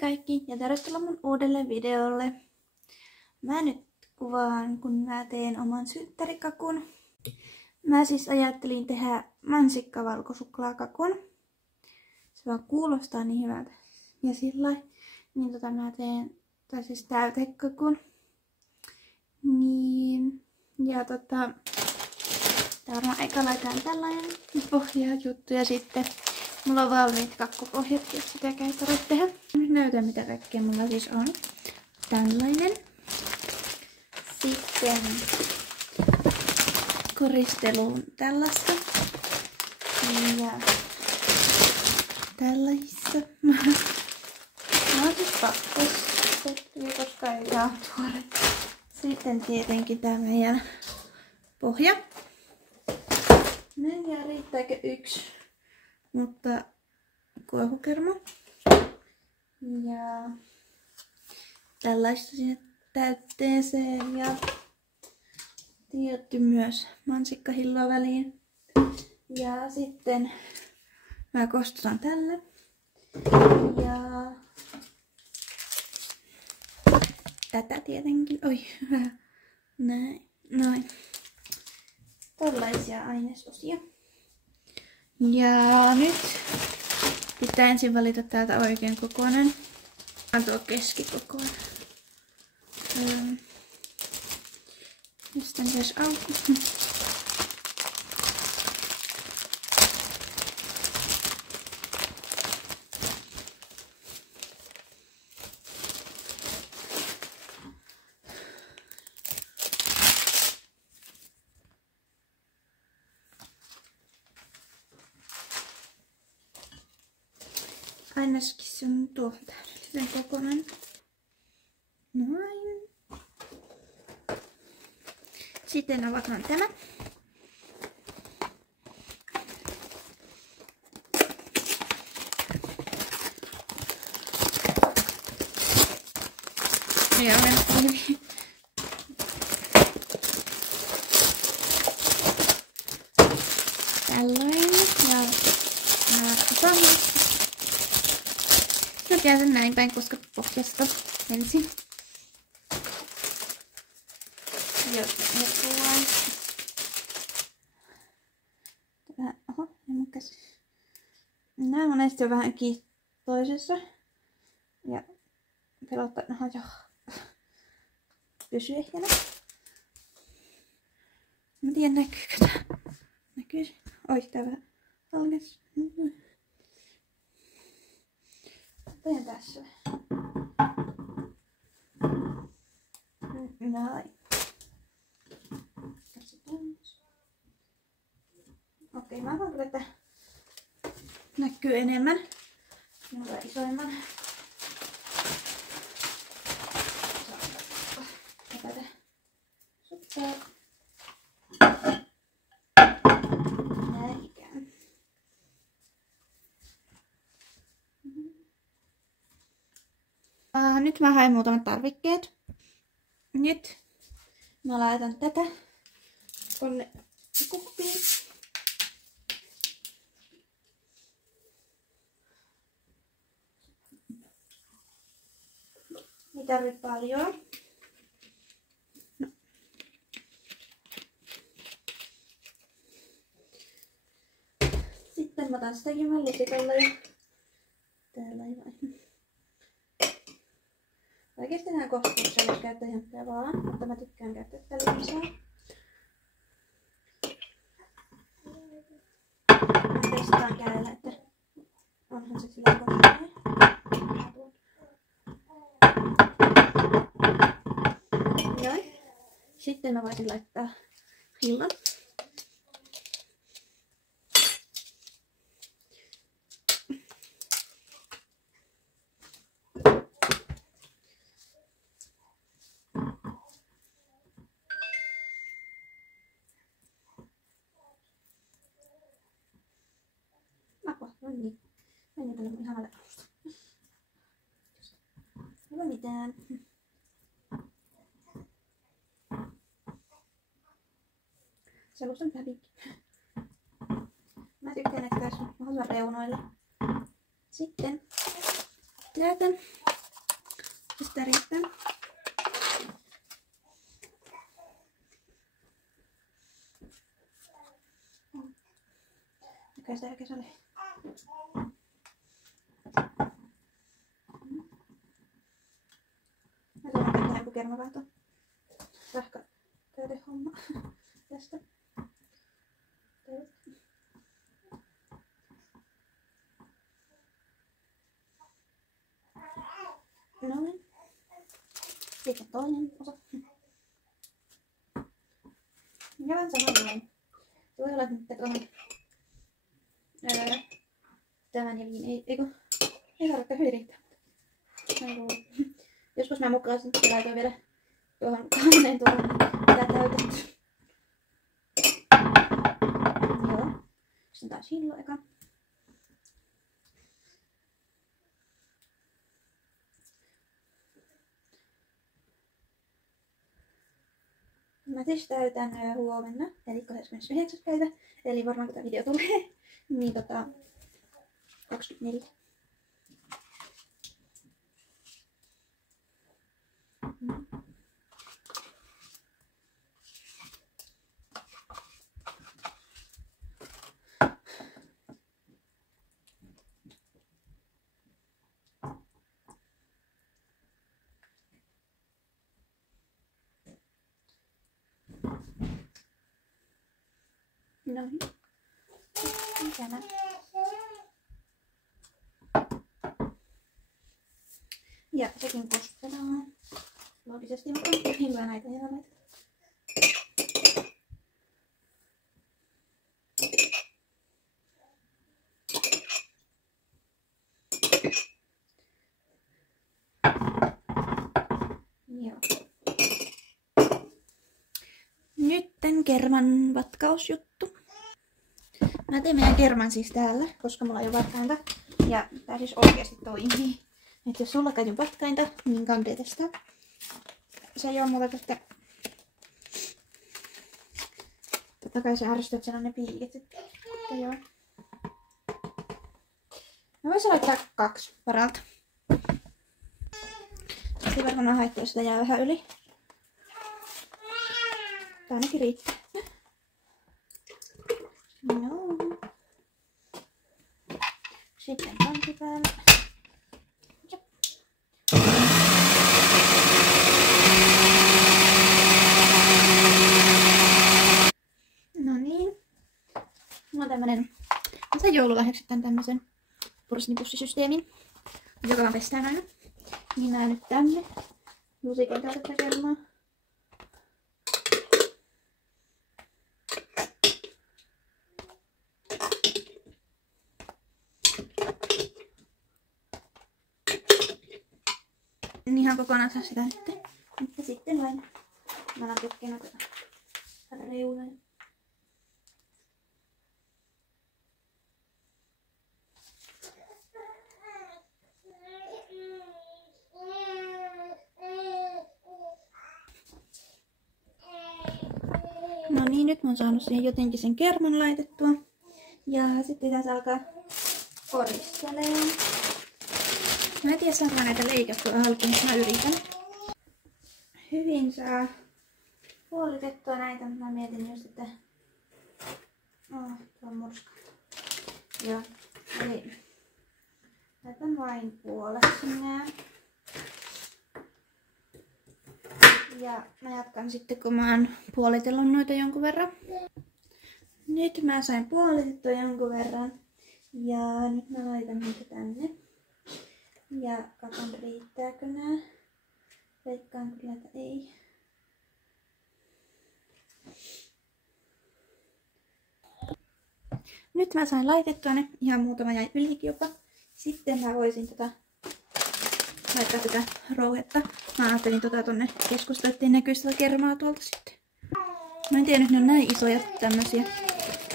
kaikki ja tervetuloa mun uudelle videolle. Mä nyt kuvaan, kun mä teen oman synttärikakun. Mä siis ajattelin tehdä mansikkavalkosuklaakakun. Se vaan kuulostaa niin hyvältä. Ja sillä niin mä teen siis täytekakun. Niin, ja tää varmaan eka laitan tällainen pohjajuttu ja sitten mulla on valmiit kakkupohjat, jos sitäkään ei tarvitse tehdä. Nyt näytän mitä kaikkea mulla siis on. Tällainen. Sitten koristeluun tällaista. Ja tällaista. Mä oon siis pakkostettuja, koska ei saa tuore. Sitten tietenkin tää meidän pohja. En tiedä riittääkö yksi, mutta kuohukerma. Ja tällaista sinne täytteeseen ja tietty myös mansikkahilloa väliin. Ja sitten mä kostutan tällä. Ja tätä tietenkin. Oi, hyvä. Näin. Noin. Tällaisia ainesosia. Ja nyt pitää ensin valita täältä oikein kokoinen. On tuo keskikokoinen. Mistä myös auki. Ainakin se on tuo täydellinen kokoinen. Noin. Sitten avataan tämä. Ei ole mennyt hyvin. Tällainen. Ja otan. Mä käytän näin päin, koska pohjasta ensin. Oho, en mun käsi. Nää monesti on vähän kiinni toisessa. Ja pelottaa, että jo pysyy ehkä näin. Mä tiedän näkyykö tää. Näkyy se. Oi, tää vähän halkes. Teen tässä. Näin. Okei, mä haluan kyllä, että näkyy enemmän. Minulla isoimman. Tätä suppaa. Näin ikään. Nyt mä haen muutamat tarvikkeet. Nyt mä laitan tätä tonne kuppiin. Ei tarvi paljon. No. Sitten mä otan sitäkin vähän lusikolla ja täällä ei vain. Oikeesti nää kostuksella jos käyttää ihan mitä vaan, mutta mä tykkään käyttää tällä lisää. Mä testaan kädellä, että onhan se sillä kostuinen. Noin. Sitten mä voisin laittaa hillan. No niin. Mennään tälle mun ihanalle alusta. Ei voi mitään. Se alusta on vähän pinkki. Mä tykkään, että tässä on mahdollisimman reunoilla. Sitten jätän Tästä riittää. Näkää sitä kesälle. Mä tuon tehdä joku kermavaihto. Sähkö täydehomma tästä. Noin. Sitten toinen osa. Ja vähän samanlainen. Se voi olla, että tuohon tämän ja viin ei tarvitse hyvin riittää. Joskus mä mukasin ja laitoin vielä tuohon kauneen tuohon mitä täytetty. Joo. Sitten taas hillo eka. Mä siis täytän huomenna, eli 29. päivä, eli varmaan kun tää video tulee, niin 24. Noin. Ikävä. Ja sekin kostetaan. Loogisesti mutta hyvää näitä jalaita. Joo. Nytten kerman vatkausjuttu. Mä teen meidän kerman siis täällä, koska mulla ei ole vatkainta. Ja tää siis oikeesti toimii. Et jos sulla ei ole vatkainta, niin kannattaa testaa. Se ei oo muuta, että totta kai se ärsyttää, että siellä on ne piikit. Mutta joo. Mä voisin laittaa 2 varalta. Sitten varmaan haittaa, jos sitä jää vähän yli. Tää ainakin riittää. No. Sitten kansi päälle. Jop. No niin. Mulla on tämmönen. Mä sain joululahjaksi tämmösen porsinipussysysteemin, joka mä pestään aina. Niin nää nyt tänne. Lusikan täytettä kermaa. Ihan kokonaan saa sitä nyt. Mutta sitten vain. Mä alan tukea noita reunoja. No niin, nyt mä oon saanut siihen jotenkin sen kerman laitettua. Ja sitten tässä alkaa koristelemaan. Mä en tiedä saanko näitä leikattua halki, mutta mä yritän. Hyvin saa puolitettua näitä, mutta mä mietin just, että tuo on murska. Joo, eli laitan vain puolet sinne. Ja mä jatkan sitten, kun mä oon puolitellut noita jonkun verran. Nyt mä sain puolitettua jonkun verran. Ja nyt mä laitan niitä tänne. Ja katson riittääkö nää. Veikkaan kyllä, että ei. Nyt mä sain laitettua ne. Ihan muutama jäi ylikin jopa. Sitten mä voisin laittaa tätä rouhetta. Mä ajattelin tonne keskustaan, ettei näkyisi tätä kermaa tuolta sitten. Mä en tiedä, nyt ne on näin isoja tämmösiä.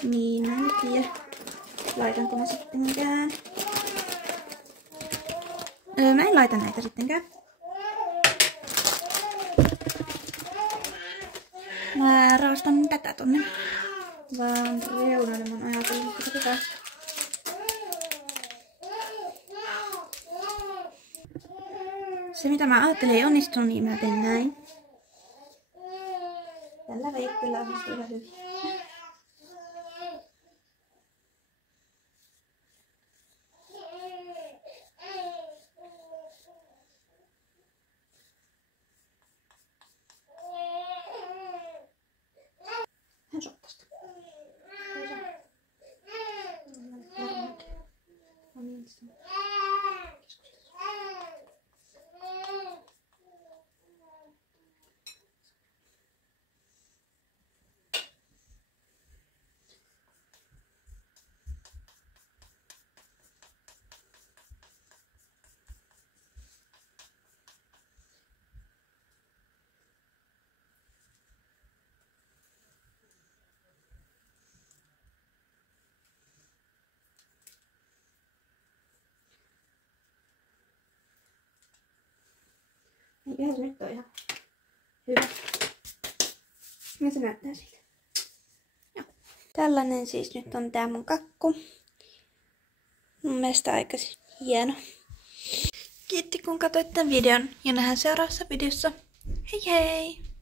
Niin, mä en tiedä. Laitanko mä sittenkään. Mä en laita näitä sittenkään. Mä raastan tätä tonne. Vaan reunalle mä oon ajatellut, että tätä. Se mitä mä ajattelin ei onnistunut, niin mä teen näin. Tällä veikköllä onnistuu ihan hyvin. Hän soittaa sitä. Eiköhän se nyt on ihan hyvä. Ja se näyttää siltä. Joo. Tällainen siis nyt on tää mun kakku. Mun mielestä aika hieno. Kiitti kun katsoit tämän videon ja nähdään seuraavassa videossa. Hei hei!